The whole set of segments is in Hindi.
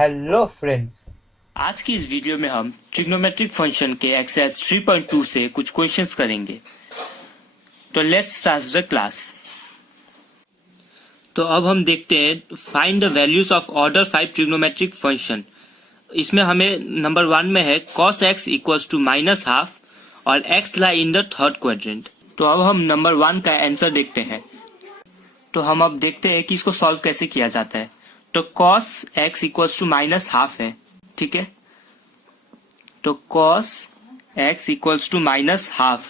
Hello friends. आज की इस वीडियो में हम ट्रिग्नोमेट्रिक फंक्शन के एक्सरसाइज 3.2 से कुछ क्वेश्चंस करेंगे। तो लेट्स स्टार्ट द क्लास। तो अब हम देखते हैं find the values of order 5 trigonometric function. इसमें हमें नंबर 1 में है cos x equals to minus half और x lie in the third quadrant. तो अब हम नंबर 1 का आंसर देखते हैं। तो हम अब देखते हैं कि इसको सॉल्व कैसे किया जाता है। तो cos x equals to minus half है, ठीक है। तो cos x equals to minus half,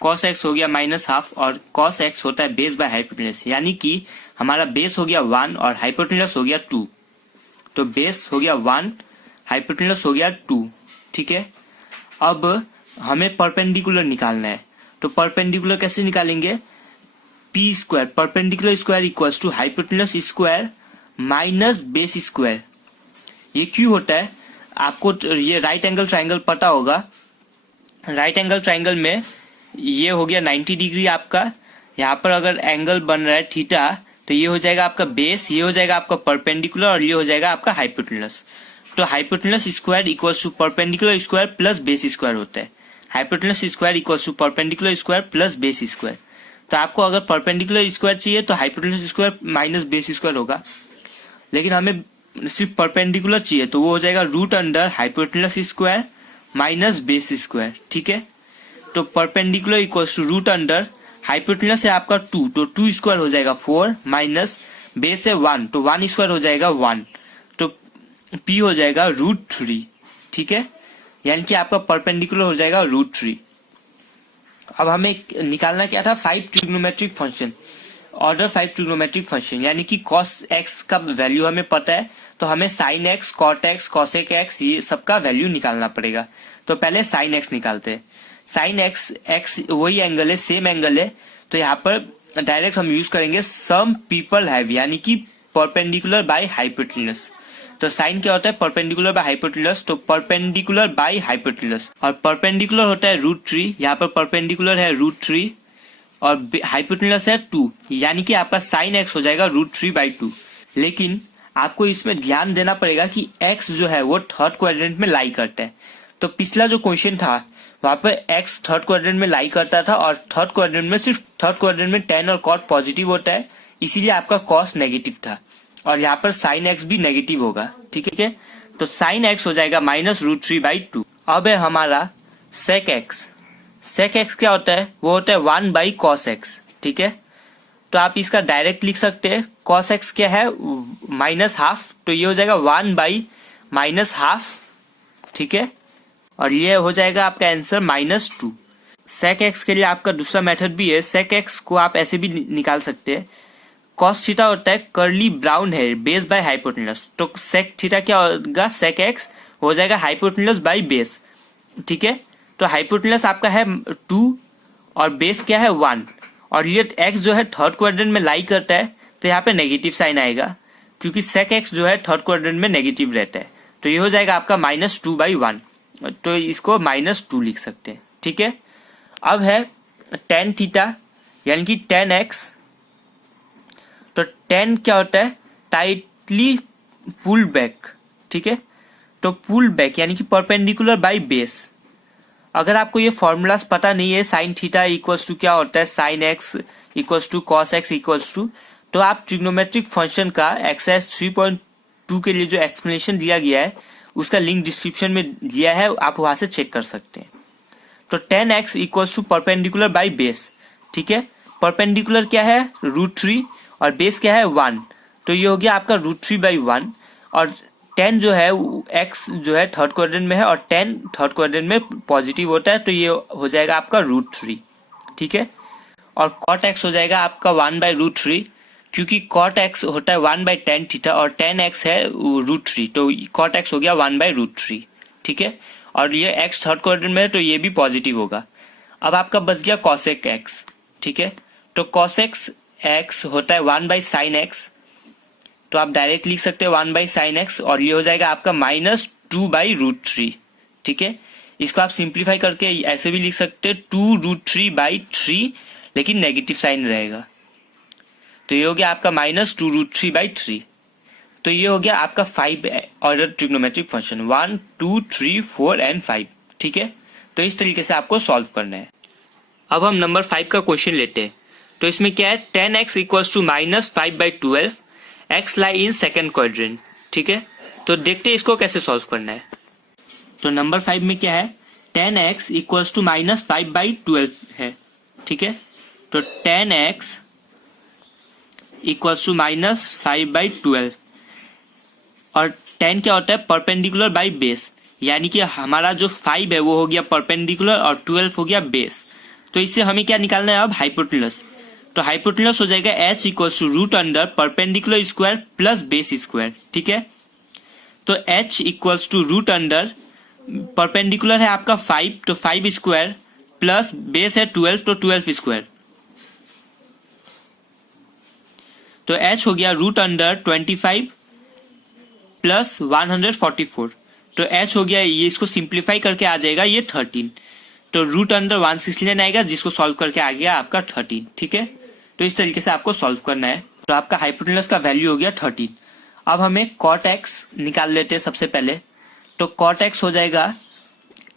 cos x हो गया माइनस हाफ और cos x होता है बेस बाय हाइपोटेनस, यानी कि हमारा बेस हो गया 1 और हाइपोटेनस हो गया 2। तो बेस हो गया 1, हाइपोटेनस हो गया 2, ठीक है। अब हमें परपेंडिकुलर निकालना है। तो परपेंडिकुलर कैसे निकालेंगे? P square, perpendicular square equals to hypotenuse square minus base square. ये क्यों होता है? आपको ये राइट एंगल ट्राइंगल पता होगा। राइट एंगल ट्राइंगल में ये हो गया 90 डिग्री आपका। यहाँ पर अगर एंगल बन रहा है थीटा, तो ये हो जाएगा आपका बेस, ये हो जाएगा आपका परपेंडिकुलर और ये हो जाएगा आपका हाइपोटेनस। तो hypotenuse square equals to perpendicular square plus base square होता है। Hypotenuse square equals to perpendicular square plus base square. तो आपको अगर परपेंडिकुलर स्क्वायर चाहिए तो hypotenuse square minus base square होगा, लेकिन हमें सिर्फ परपेंडिकुलर चाहिए तो वो हो जाएगा root under hypotenuse square minus base square, ठीक है। तो perpendicular equals to root under hypotenuse है आपका 2, तो 2 स्क्वायर हो जाएगा 4 माइनस बेस है 1, तो 1 स्क्वायर हो जाएगा 1। तो p हो जाएगा √3, ठीक है। यानी कि आपका परपेंडिकुलर हो जाएगा √3। अब हमें निकालना क्या था? 5 trigonometric function, order 5 trigonometric function, यानी कि cos x का वैल्यू हमें पता है, तो हमें sin x, cot x, cosec x ये सबका वैल्यू निकालना पड़ेगा। तो पहले sin x निकालते हैं। sin x, x वही एंगल है, सेम एंगल है, तो यहाँ पर डायरेक्ट हम यूज करेंगे सम पीपल हैव, यानी कि परपेंडिकुलर बाय हाइपोटेनस। तो साइन क्या होता है? Perpendicular by hypotenuse. तो परपेंडिकुलर बाय हाइपोटेनस और परपेंडिकुलर होता है √3। यहाँ पर परपेंडिकुलर है √3 और हाइपोटेनस है 2, यानी कि आपका sin x हो जाएगा √3/2। लेकिन आपको इसमें ध्यान देना पड़ेगा कि x जो है वो थर्ड क्वाड्रेंट में लाई करता है। तो पिछला जो क्वेश्चन था वहां पर x थर्ड क्वाड्रेंट में लाई करता था और थर्ड क्वाड्रेंट में सिर्फ थर्ड क्वाड्रेंट में tan और cot पॉजिटिव होता है, इसीलिए आपका cos नेगेटिव था और यहाँ पर sin x भी नेगेटिव होगा, ठीक है। तो sin x हो जाएगा माइनस √3/2। अब है हमारा sec x। sec x क्या होता है? वो होता है 1/cos x, ठीक है। तो आप इसका डायरेक्ट लिख सकते हैं। cos x क्या है? माइनस हाफ, तो ये हो जाएगा 1/-हाफ, ठीक है। और ये हो जाएगा आपका आंसर -2। sec x के लिए आपका दूसरा मेथड भी है। sec x को आप ऐसे भी निकाल सकते हैं। cos थीटा होता है curly brown hair base by hypotenuse. तो sec थीटा क्या होगा? sec x हो जाएगा हाइपोटेनस बाय बेस, ठीक है। तो हाइपोटेनस आपका है 2 और बेस क्या है 1, और ये x जो है थर्ड क्वाड्रेंट में लाई करता है, तो यहाँ पे नेगेटिव साइन आएगा क्योंकि sec x जो है थर्ड क्वाड्रेंट में नेगेटिव रहता है। तो ये हो जाएगा आपका -2/1, तो इसको -2 लिख सकते हैं, ठीक है। अब है tan थीटा, यानी कि tan x। तो tan क्या होता है? टाइटली पुल बैक, ठीक है। तो पुल बैक यानी कि परपेंडिकुलर बाय बेस। अगर आपको ये फॉर्मूलाज पता नहीं है, साइन थीटा इक्वल्स टू क्या होता है, sine x equals to cos x equals to, तो आप ट्रिग्नोमेट्रिक फंक्शन का एक्सरसाइज 3.2 के लिए जो एक्सप्लेनेशन दिया गया है उसका लिंक डिस्क्रिप्शन में दिया है, आप वहां से चेक कर सकते हैं। तो tan x equals to perpendicular by base, ठीक है। परपेंडिकुलर क्या है? √3 और बेस क्या है 1, तो ये हो गया आपका √3/1। और tan जो है x जो है थर्ड क्वाड्रेंट में है और tan थर्ड क्वाड्रेंट में पॉजिटिव होता है, तो ये हो जाएगा आपका √3, ठीक है। और cot x हो जाएगा आपका 1/√3, क्योंकि cot x होता है 1/tan थीटा और tan x है √3, तो cot x हो गया 1/√3, ठीक है। और ये x थर्ड क्वाड्रेंट में है तो ये भी पॉजिटिव होगा। अब आपका बच गया cosec x, ठीक है। तो cosec x होता है 1/sin x, तो आप डायरेक्ट लिख सकते हैं 1/sin x और ये हो जाएगा आपका -2/√3, ठीक है। इसको आप सिंप्लीफाई करके ऐसे भी लिख सकते हैं 2√3/3, लेकिन नेगेटिव साइन रहेगा, तो ये हो गया आपका -2√3/3। तो ये हो गया आपका 5 ऑर्डर ट्रिग्नोमेट्रिक फंक्शन, 1 2 3 4 एंड 5। ठीक है, तो इस तरीके से आपको सॉल्व करना है। अब हम नंबर 5 का क्वेश्चन लेते हैं। तो इसमें क्या है, 10x equals to -5/12, x lie in second quadrant. ठीक है, तो देखते हैं इसको कैसे सॉल्व करना है। तो नंबर 5 में क्या है, 10x इक्वल्स टू -5/12 है। ठीक है, तो 10x इक्वल्स टू -5/12 और 10 क्या होता है, परपेंडिकुलर बाई बेस, यानी कि हमारा जो 5 है वो हो गया परपेंडिकुलर और 12 हो गया बेस। तो इससे हमें क्या निकालना है अब, हाइपोटेनस। तो हाइपोटेनस हो जाएगा h equals to root under perpendicular square plus base square. ठीक है, तो h equals to root under perpendicular है आपका 5, तो 5 स्क्वायर प्लस बेस है 12, तो 12 स्क्वायर। तो h हो गया रूट अंडर 25 प्लस 144, तो h हो गया, ये इसको सिंप्लीफाई करके आ जाएगा ये 13, तो रूट अंडर 169 आएगा, जिसको सॉल्व करके आ गया आपका 13। ठीक है, तो इस तरीके से आपको सॉल्व करना है। तो आपका हाइपोटेनस का वैल्यू हो गया 13। अब हमें कॉट एक्स निकाल लेते हैं सबसे पहले। तो कॉट एक्स हो जाएगा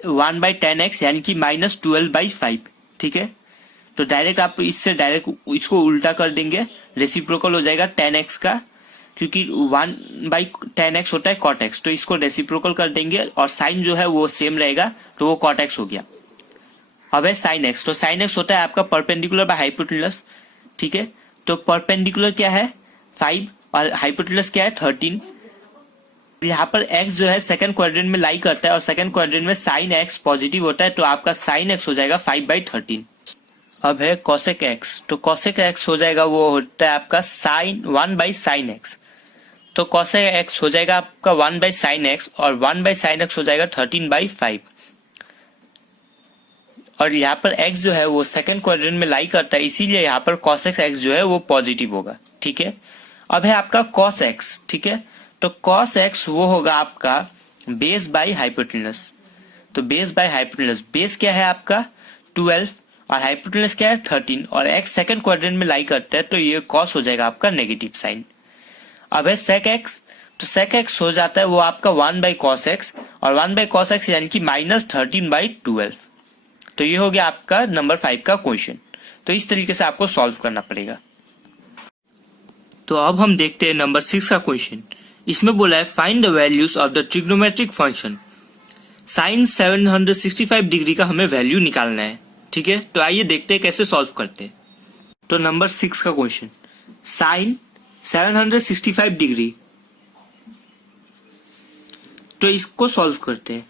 1/10x यानी कि -12/5। ठीक है, तो डायरेक्ट आप इससे डायरेक्ट इसको उल्टा कर देंगे, रेसिप्रोकल हो जाएगा 10x का, क्योंकि 1/10x होता है कॉट एक्स, तो इसको रेसिप्रोकल कर देंगे और साइन जो है वो सेम रहेगा, तो वो कॉट एक्स हो गया। अब है साइन एक्स, तो साइन एक्स होता है आपका परपेंडिकुलर बाय हाइपोटेनस। ठीक है, तो परपेंडिकुलर क्या है 5 और हाइपोटेनस क्या है 13। यहाँ पर x जो है सेकंड क्वाड्रेंट में लाई करता है और सेकंड क्वाड्रेंट में साइन x पॉजिटिव होता है, तो आपका साइन x हो जाएगा 5/13। अब है कोसेक x, तो कोसेक x हो जाएगा वो होता है आपका साइन 1/sin x, तो कोसेक x हो जाएगा आपका 1/sin x और 1/sin x हो जाएगा 13/5। और यहाँ पर x जो है वो सेकंड क्वाड्रेंट में लाई करता है, इसीलिए यहाँ पर cosec x जो है वो पॉजिटिव होगा। ठीक है, अब है आपका cos x। ठीक है, तो cos x वो होगा आपका बेस बाय हाइपोटेनस, तो बेस बाय हाइपोटेनस, बेस क्या है आपका 12 और हाइपोटेनस क्या है 13 और x सेकंड क्वाड्रेंट में लाई करता है, तो ये cos हो जाएगा आपका नेगेटिव साइन। अब है sec x, तो sec x हो जाता है वो आपका 1/cos x और 1/cos x यानी कि -13/12। तो ये हो गया आपका नंबर 5 का क्वेश्चन। तो इस तरीके से आपको सॉल्व करना पड़ेगा। तो अब हम देखते हैं नंबर 6 का क्वेश्चन। इसमें बोला है find the values of the trigonometric function. Sine 765 degree का हमें वैल्यू निकालना है। ठीक है, तो आइए देखते हैं कैसे सॉल्व करते हैं। तो नंबर 6 का क्वेश्चन, साइन 765 डिग्री, तो इसको सॉल्व करते हैं।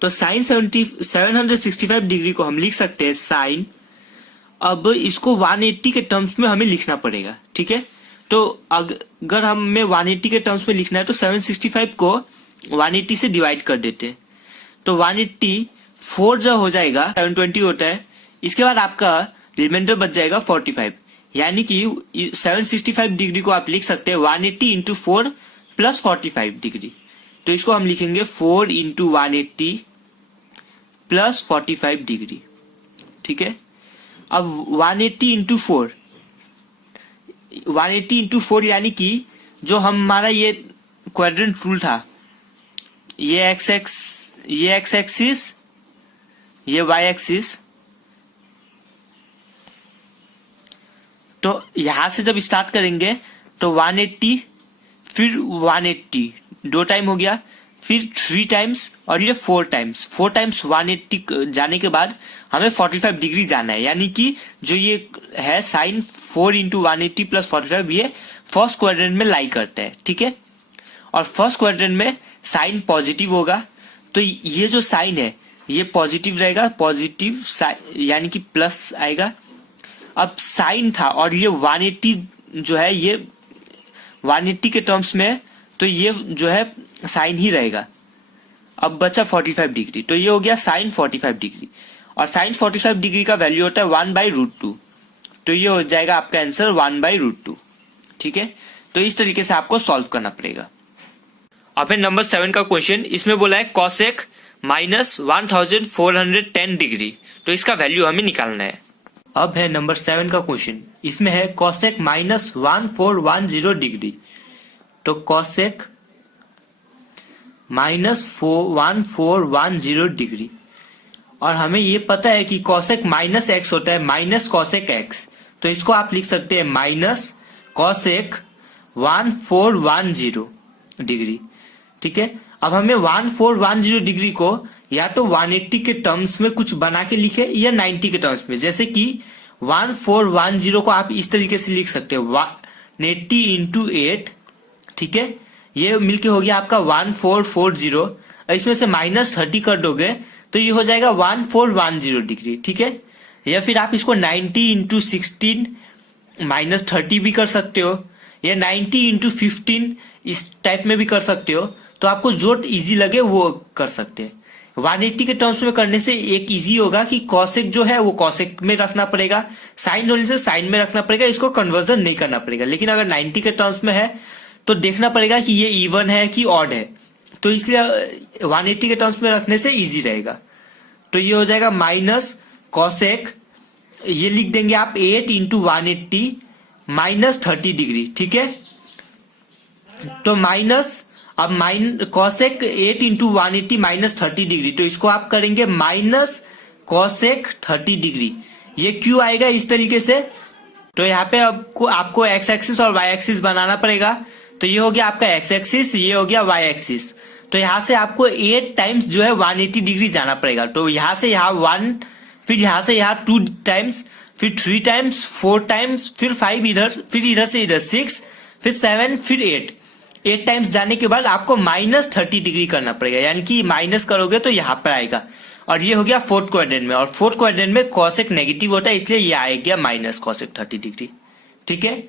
तो साइन 765 डिग्री को हम लिख सकते हैं साइन, अब इसको 180 के टर्म्स में हमें लिखना पड़ेगा। ठीक है, तो अगर हमें 180 के टर्म्स में लिखना है तो 765 को 180 से डिवाइड कर देते हैं, तो 180 4 जो हो जाएगा 720 होता है, इसके बाद आपका रिमाइंडर बच जाएगा 45, यानी कि 765 डिग्री को आप लिख सकते हैं 180 इंटू 4 प्लस 45 डिग्री। तो इसको हम लिखेंगे 4 इंटू 180 प्लस 45 डिग्री। ठीक है, अब 180 इंटू 4, 180 इंटू 4 यानी कि जो हमारा ये क्वाड्रेंट रूल था, ये एक्स एक्सिस, ये वाई एक्सिस, तो यहां से जब स्टार्ट करेंगे तो 180 फिर 180 2 टाइम हो गया, फिर 3 टाइम्स और ये 4 टाइम्स 180 जाने के बाद हमें 45 डिग्री जाना है, यानी कि जो ये है साइन 4 इंटू 180 प्लस 45 ये फर्स्ट क्वाड्रेंट में लाई करता है। ठीक है, और फर्स्ट क्वाड्रेंट में साइन पॉजिटिव होगा, तो ये जो साइन है ये पॉजिटिव रहेगा, पॉजिटिव यानी कि प्लस आएगा। अब साइन था और ये 180 जो है ये 180 के टर्म्स में, तो ये जो है साइन ही रहेगा। अब बचा 45 डिग्री, तो ये हो गया साइन 45 डिग्री, और साइन 45 डिग्री का वैल्यू होता है 1/√2, तो ये हो जाएगा आपका आंसर 1/√2। ठीक है, तो इस तरीके से आपको सॉल्व करना पड़ेगा। अब है नंबर 7 का क्वेश्चन। इसमें बोला है कॉसेक -1410 डिग्री, तो इसका वैल्यू हमें निकालना है। अब है नंबर 7 का क्वेश्चन। इसमें है कॉसेक -1410 डिग्री, तो कॉसेक माइनस 1410 डिग्री। और हमें ये पता है कि कॉसेक माइनस एक्स होता है माइनस कॉसेक एक्स, तो इसको आप लिख सकते हैं माइनस कॉसेक 1410 डिग्री। ठीक है, अब हमें 1410 डिग्री को या तो 180 के टर्म्स में कुछ बना के लिखे या 90 के टर्म्स में। जैसे कि 1410 को आप इस तरीके से लिख सकते हैं 180 इंटू 8, ठीक है, ये मिलके हो गया आपका 1440। इसमें से -30 कर दोगे तो ये हो जाएगा 1410 डिग्री। ठीक है, या फिर आप इसको 90 इंटू 16 -30 भी कर सकते हो, या 90 इंटू 15 इस टाइप में भी कर सकते हो। तो आपको जो इजी लगे वो कर सकते हैं। 180 के टर्म्स में करने से एक इजी होगा कि कॉसेक जो है वो कॉसेक में रखना पड़ेगा, साइन होने से साइन में रखना पड़ेगा, इसको कन्वर्जन नहीं करना पड़ेगा। लेकिन अगर 90 के टर्म्स में है तो देखना पड़ेगा कि ये इवन है कि ऑड है, तो इसलिए 180 के टर्म्स में रखने से इजी रहेगा। तो ये हो जाएगा माइनस कॉसेक, ये लिख देंगे आप 8 इंटू 180 -30 डिग्री। ठीक है, तो माइनस अब कॉसेक 8 इंटू 180 -30 डिग्री, तो इसको आप करेंगे माइनस कॉसेक 30 डिग्री। ये क्यों आएगा इस तरीके से? तो यहाँ पे आपको एक्स एक्सिस और वाई एक्सिस बनाना पड़ेगा। तो ये हो गया आपका एक्स एक्सिस, ये हो गया वाई एक्सिस। तो यहाँ से आपको 8 टाइम्स जो है 180 डिग्री जाना पड़ेगा। तो यहाँ से यहाँ 1, फिर यहाँ से यहाँ 2 टाइम्स, फिर 3 टाइम्स, 4 टाइम्स, फिर 5 इधर, फिर इधर से इधर 6, फिर 7, फिर 8 टाइम्स जाने के बाद आपको -30 डिग्री करना पड़ेगा, यानी कि माइनस करोगे तो यहाँ पर आएगा। और ये हो गया फोर्थ क्वाड्रेंट में, और फोर्थ क्वाड्रेंट में कॉसेक नेगेटिव होता है, इसलिए ये आएगा माइनस कॉसेक 30 डिग्री। ठीक है,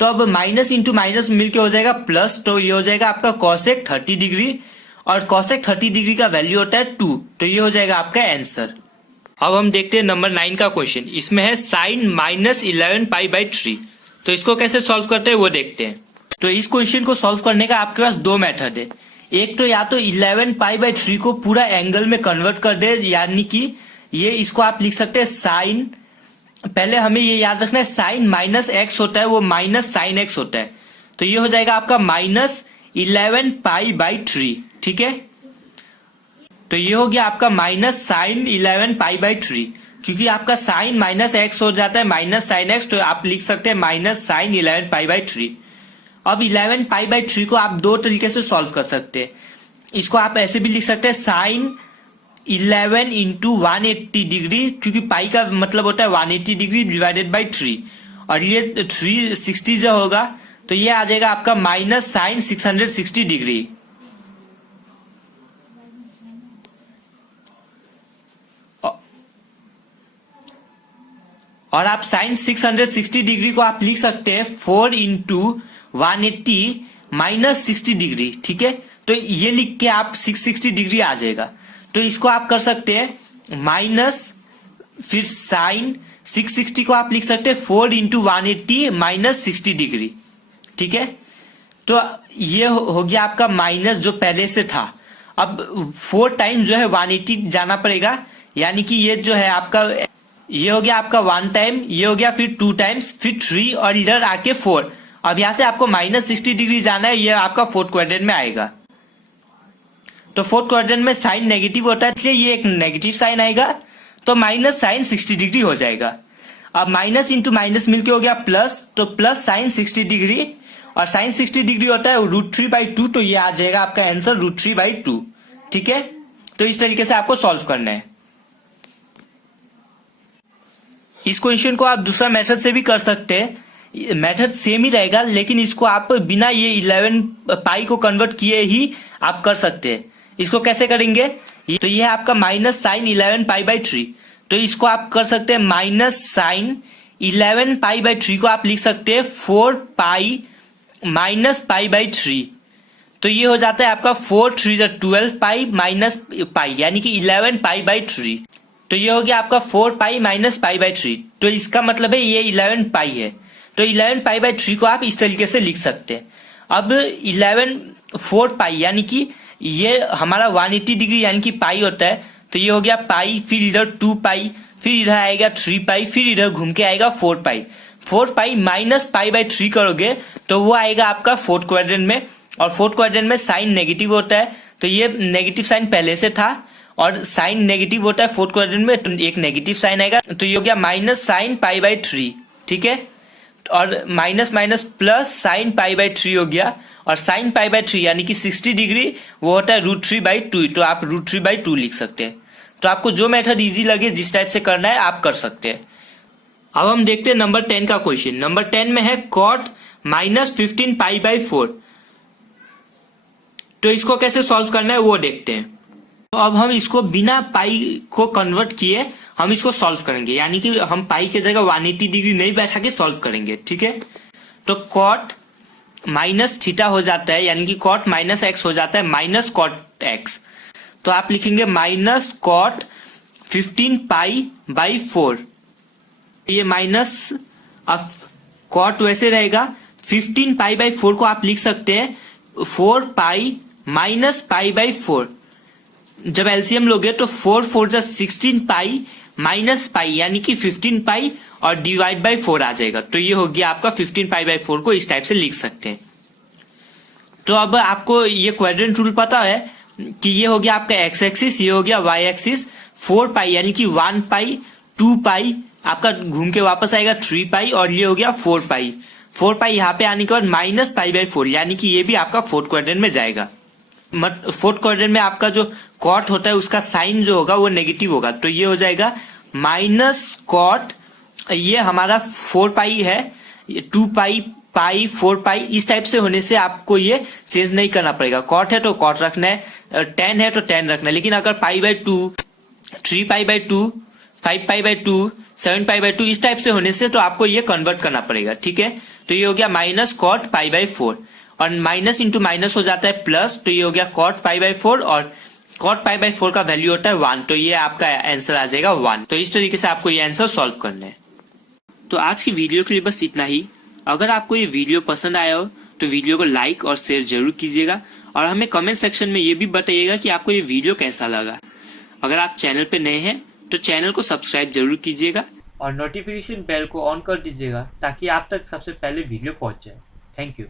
तो अब माइनस इंटू माइनस मिलके हो जाएगा प्लस, तो ये हो जाएगा आपका कॉसेक 30 डिग्री, और कॉसेक 30 डिग्री का वैल्यू होता है 2, तो ये हो जाएगा आपका आंसर। अब हम देखते हैं नंबर 9 का क्वेश्चन। इसमें है साइन -11π/3, तो इसको कैसे सॉल्व करते हैं वो देखते हैं। तो इस क्वेश्चन को सॉल्व करने का आपके पास 2 मेथड है। एक तो या तो 11π/3 को पूरा एंगल में कन्वर्ट कर दे, यानी कि ये इसको आप लिख सकते हैं साइन, पहले हमें ये याद रखना है साइन -x होता है वो माइनस साइन x होता है, तो ये हो जाएगा आपका -11π/3। ठीक है, तो ये हो गया आपका माइनस साइन 11π/3, क्योंकि आपका साइन -x हो जाता है माइनस साइन x, तो आप लिख सकते हैं माइनस साइन 11π/3। अब 11π/3 को आप 2 तरीके से सॉल्व कर सकते हैं। इसको आप ऐसे भी लिख सकते हैं साइन 11 इंटू 180 डिग्री, क्योंकि पाई का मतलब होता है 180 डिग्री डिवाइडेड बाई 3, और ये 360 जो होगा तो ये आ जाएगा आपका माइनस साइन 660 डिग्री। और आप साइन 660 डिग्री को आप लिख सकते हैं 4 इंटू 180 -60 डिग्री। ठीक है, तो ये लिख के आप 660 डिग्री आ जाएगा। तो इसको आप कर सकते हैं माइनस, फिर साइन 660 को आप लिख सकते हैं 4 इंटू 180 -60 डिग्री। ठीक है, तो ये हो गया आपका माइनस जो पहले से था। अब 4 टाइम जो है 180 जाना पड़ेगा, यानी कि ये जो है आपका, ये हो गया आपका 1 टाइम, ये हो गया फिर 2 टाइम्स, फिर 3, और इधर आके 4। अब यहां से आपको -60 डिग्री जाना है, ये आपका फोर्थ क्वाड्रेंट में आएगा। तो फोर्थ क्वाड्रेंट में साइन नेगेटिव होता है, इसलिए ये एक नेगेटिव साइन आएगा, तो माइनस साइन 60 डिग्री हो जाएगा। अब माइनस इंटू माइनस मिलके हो गया प्लस, तो प्लस साइन 60 डिग्री, और साइन 60 डिग्री होता है √3/2, तो ये आ जाएगा आपका आंसर √3/2। ठीक है, तो इस तरीके से आपको सॉल्व करना है। इस क्वेश्चन को आप दूसरा मेथड से भी कर सकते हैं, मेथड सेम ही रहेगा, लेकिन इसको आप बिना ये 11π को कन्वर्ट किए ही आप कर सकते हैं। इसको कैसे करेंगे? तो ये है आपका माइनस साइन 11π/3, तो इसको आप कर सकते हैं माइनस साइन 11π/3 को आप लिख सकते हैं 4π -π/3, तो ये हो जाता है आपका 4 3 12π माइनस पाई, यानी कि 11π/3। तो ये हो गया आपका 4π -π/3, तो इसका मतलब है ये 11π है। तो 11π/3 को आप इस तरीके से लिख सकते हैं। अब 4π यानी कि ये हमारा 180 डिग्री यानी कि पाई होता है, तो ये हो गया पाई, फिर इधर 2π, फिर इधर आएगा 3π, फिर इधर घूम के आएगा 4π। 4π -π/3 करोगे तो वो आएगा आपका फोर्थ क्वाड्रेंट में, और फोर्थ क्वाड्रेंट में साइन नेगेटिव होता है, तो ये नेगेटिव साइन पहले से था और साइन नेगेटिव होता है फोर्थ क्वाड्रेंट में, तो एक नेगेटिव साइन आएगा, तो ये हो गया माइनस साइन पाई बाई 3, ठीक है। और minus minus plus sine pi by 3 हो गया, और साइन पाई बाई 3 यानी कि 60 डिग्री वो होता है √3/2, तो आप √3/2 लिख सकते हैं। तो आपको जो मेथड इजी लगे, जिस टाइप से करना है आप कर सकते हैं। अब हम देखते हैं नंबर 10 का क्वेश्चन। नंबर 10 में है cot -15 π/4, तो इसको कैसे सॉल्व करना है वो देखते हैं। तो अब हम इसको बिना पाई को कन्वर्ट किए हम इसको सॉल्व करेंगे, यानी कि हम पाई के जगह 180 डिग्री नहीं बैठा के सॉल्व करेंगे, ठीक है। तो cot माइनस थीटा हो जाता है, यानी कि cot -x हो जाता है माइनस cot x, तो आप लिखेंगे माइनस cot 15 π/4, ये माइनस, अब cot वैसे रहेगा, 15 π/4 को आप लिख सकते हैं 4 पाई माइनस π/4, जब एलसीएम लोगे तो 4 4 जा 16 पाई माइनस पाई, यानी कि 15 पाई और डिवाइड बाई 4 आ जाएगा, तो ये हो गया आपका 15 π/4 को इस टाइप से लिख सकते हैं। तो अब आपको ये क्वाड्रेंट रूल पता है कि ये हो गया आपका एक्स एक्सिस, ये हो गया वाई एक्सिस, 4 पाई यानी कि 1 पाई, 2 पाई आपका घूम के वापस आएगा 3 पाई, और ये हो गया 4 पाई। 4 पाई यहाँ पे आने के बाद माइनस π/4, यानी कि ये भी आपका फोर्थ क्वाड्रेंट में जाएगा। फोर्थ क्वाड्रेंट में आपका जो कॉट होता है उसका साइन जो होगा वो नेगेटिव होगा, तो ये हो जाएगा माइनस कॉट, ये हमारा 4 पाई है, 2 पाई पाई 4 पाई, इस टाइप से होने से आपको ये चेंज नहीं करना पड़ेगा। कॉट है तो कॉट रखना है, 10 है तो 10 रखना है, लेकिन अगर π/2, 3 π/2, 5 π/2, 7 π/2 इस टाइप से होने से तो आपको ये कन्वर्ट करना पड़ेगा, ठीक है। तो ये हो गया माइनस कॉट π/4, और माइनस इंटू माइनस हो जाता है प्लस, तो ये हो गया cot π/4, और cot π/4 का वैल्यू होता है 1, तो ये आपका आंसर आ जाएगा 1। तो इस तरीके से आपको ये आंसर सॉल्व करना है। तो आज की वीडियो के लिए बस इतना ही। अगर आपको ये वीडियो पसंद आया हो तो वीडियो को लाइक और शेयर जरूर कीजिएगा, और हमें कमेंट सेक्शन में ये भी बताइएगा कि आपको ये वीडियो कैसा लगा। अगर आप चैनल पे नए हैं तो चैनल को सब्सक्राइब जरूर कीजिएगा और नोटिफिकेशन बेल को ऑन कर दीजिएगा, ताकि आप तक सबसे पहले वीडियो पहुंच जाए। Thank you.